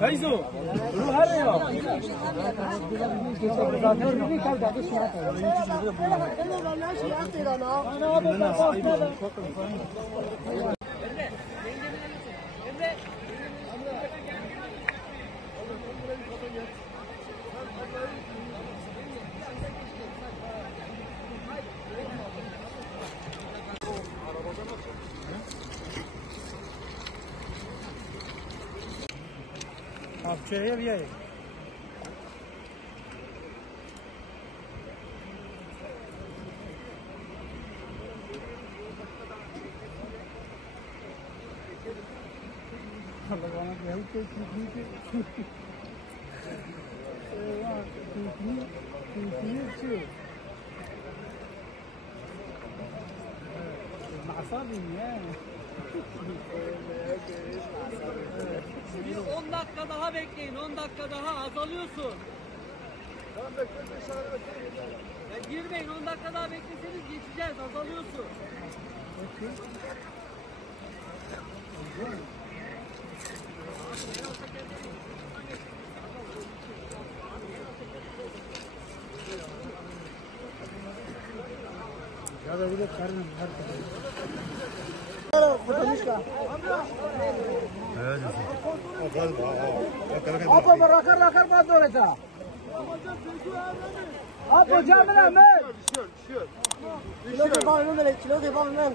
Faizo, روح هريا. आप चाहिए भैया ये लगाना यही के Bir 10 dakika daha bekleyin, 10 dakika daha azalıyorsun. Tamam bekleyin, Ya girmeyin, 10 dakika daha bekleseniz geçeceğiz, azalıyorsun. Ya da bir de karnım her kadar. आप रखर रखर बात हो रहा था आप जामना में किलो के बाल में